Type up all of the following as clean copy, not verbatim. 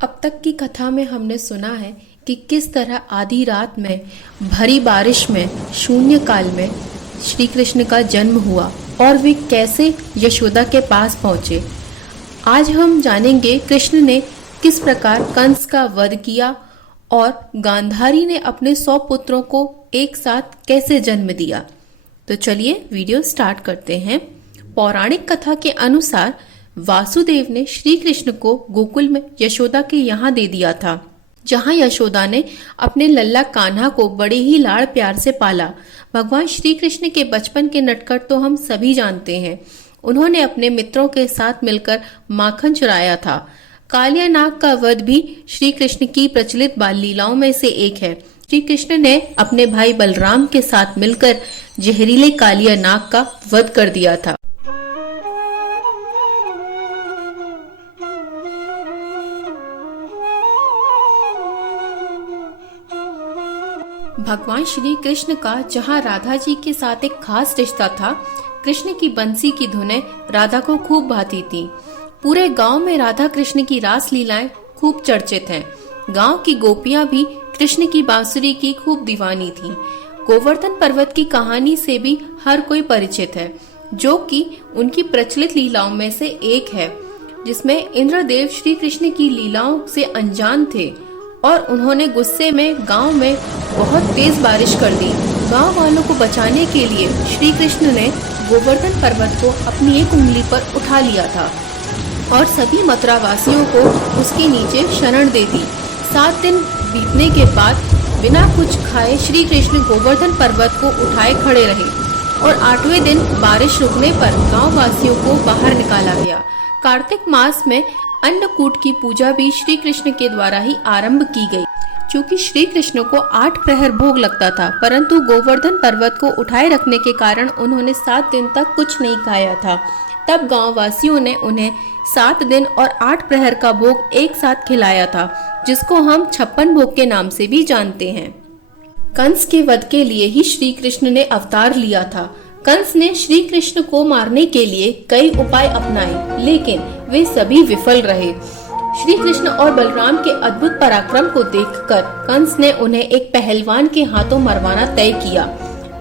अब तक की कथा में हमने सुना है कि किस तरह आधी रात में भरी बारिश में शून्य काल में श्री कृष्ण का जन्म हुआ और वे कैसे यशोदा के पास पहुंचे। आज हम जानेंगे कृष्ण ने किस प्रकार कंस का वध किया और गांधारी ने अपने 100 पुत्रों को एक साथ कैसे जन्म दिया। तो चलिए वीडियो स्टार्ट करते हैं। पौराणिक कथा के अनुसार वासुदेव ने श्री कृष्ण को गोकुल में यशोदा के यहाँ दे दिया था, जहाँ यशोदा ने अपने लल्ला कान्हा को बड़े ही लाड़ प्यार से पाला। भगवान श्री कृष्ण के बचपन के नटखट तो हम सभी जानते हैं। उन्होंने अपने मित्रों के साथ मिलकर माखन चुराया था। कालिया नाग का वध भी श्री कृष्ण की प्रचलित बाल लीलाओं में से एक है। श्री कृष्ण ने अपने भाई बलराम के साथ मिलकर जहरीले कालिया नाग का वध कर दिया था। भगवान श्री कृष्ण का जहाँ राधा जी के साथ एक खास रिश्ता था। कृष्ण की बंसी की धुनें राधा को खूब भाती थी। पूरे गांव में राधा कृष्ण की रास लीलाएं खूब चर्चित हैं। गांव की गोपियां भी कृष्ण की बांसुरी की खूब दीवानी थीं। गोवर्धन पर्वत की कहानी से भी हर कोई परिचित है, जो कि उनकी प्रचलित लीलाओं में से एक है, जिसमें इंद्रदेव श्री कृष्ण की लीलाओं से अनजान थे और उन्होंने गुस्से में गांव में बहुत तेज बारिश कर दी। गांव वालों को बचाने के लिए श्री कृष्ण ने गोवर्धन पर्वत को अपनी एक उंगली पर उठा लिया था और सभी मथुरा वासियों को उसके नीचे शरण दे दी। 7 दिन बीतने के बाद बिना कुछ खाए श्री कृष्ण गोवर्धन पर्वत को उठाए खड़े रहे और 8वें दिन बारिश रुकने पर गांव वासियों को बाहर निकाला गया। कार्तिक मास में अन्नकूट की पूजा भी श्री कृष्ण के द्वारा ही आरंभ की गई। चूँकि श्री कृष्ण को 8 प्रहर भोग लगता था, परंतु गोवर्धन पर्वत को उठाए रखने के कारण उन्होंने 7 दिन तक कुछ नहीं खाया था। तब गांव वासियों ने उन्हें 7 दिन और 8 प्रहर का भोग एक साथ खिलाया था, जिसको हम 56 भोग के नाम से भी जानते हैं। कंस के वध के लिए ही श्री कृष्ण ने अवतार लिया था। कंस ने श्री कृष्ण को मारने के लिए कई उपाय अपनाए, लेकिन वे सभी विफल रहे। श्री कृष्ण और बलराम के अद्भुत पराक्रम को देखकर कंस ने उन्हें एक पहलवान के हाथों मरवाना तय किया।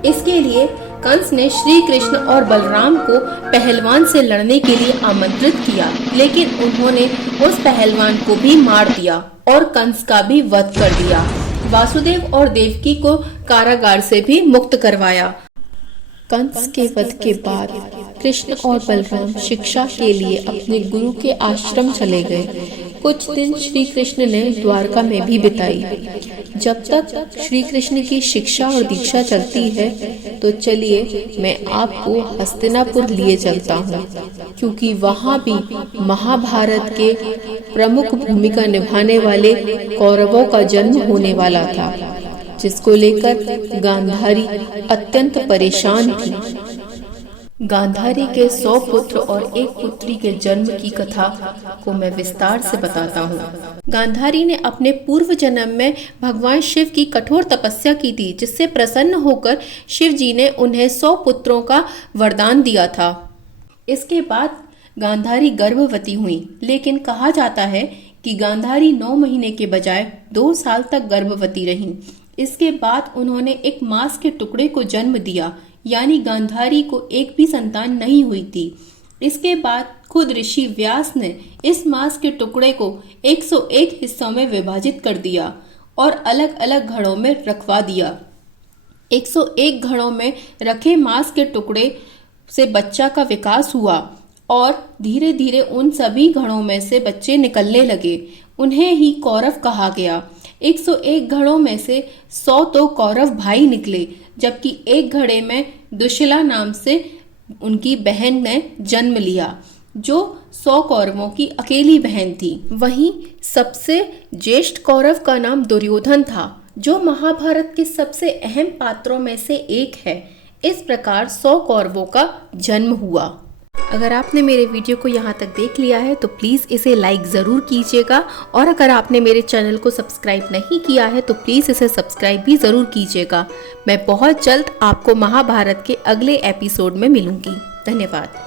इसके लिए कंस ने श्री कृष्ण और बलराम को पहलवान से लड़ने के लिए आमंत्रित किया, लेकिन उन्होंने उस पहलवान को भी मार दिया और कंस का भी वध कर दिया। वासुदेव और देवकी को कारागार से भी मुक्त करवाया। कंस के वध के बाद कृष्ण और बलराम शिक्षा के लिए अपने गुरु के आश्रम चले गए। कुछ दिन श्री कृष्ण ने द्वारका में भी बिताई। जब तक श्री कृष्ण की शिक्षा और दीक्षा चलती है, तो चलिए मैं आपको हस्तिनापुर लिए चलता हूँ, क्योंकि वहाँ भी महाभारत के प्रमुख भूमिका निभाने वाले कौरवों का जन्म होने वाला था, जिसको लेकर गांधारी अत्यंत परेशान थी। गांधारी के 100 पुत्र और 1 पुत्री के जन्म की कथा को मैं विस्तार से बताता हूँ। गांधारी ने अपने पूर्व जन्म में भगवान शिव की कठोर तपस्या की थी, जिससे प्रसन्न होकर शिव जी ने उन्हें 100 पुत्रों का वरदान दिया था। इसके बाद गांधारी गर्भवती हुई, लेकिन कहा जाता है कि गांधारी 9 महीने के बजाय 2 साल तक गर्भवती रहीं। इसके बाद उन्होंने एक मांस के टुकड़े को जन्म दिया, यानी गांधारी को एक भी संतान नहीं हुई थी। इसके बाद खुद ऋषि व्यास ने इस मांस के टुकड़े को 101 हिस्सों में विभाजित कर दिया और अलग अलग घड़ों में रखवा दिया। 101 घड़ों में रखे मांस के टुकड़े से बच्चा का विकास हुआ और धीरे धीरे उन सभी घड़ों में से बच्चे निकलने लगे। उन्हें ही कौरव कहा गया। 101 घड़ों में से 100 तो कौरव भाई निकले, जबकि एक घड़े में दुशिला नाम से उनकी बहन ने जन्म लिया, जो 100 कौरवों की अकेली बहन थी। वहीं सबसे ज्येष्ठ कौरव का नाम दुर्योधन था, जो महाभारत के सबसे अहम पात्रों में से एक है। इस प्रकार 100 कौरवों का जन्म हुआ। अगर आपने मेरे वीडियो को यहाँ तक देख लिया है तो प्लीज़ इसे लाइक ज़रूर कीजिएगा, और अगर आपने मेरे चैनल को सब्सक्राइब नहीं किया है तो प्लीज़ इसे सब्सक्राइब भी ज़रूर कीजिएगा। मैं बहुत जल्द आपको महाभारत के अगले एपिसोड में मिलूंगी। धन्यवाद।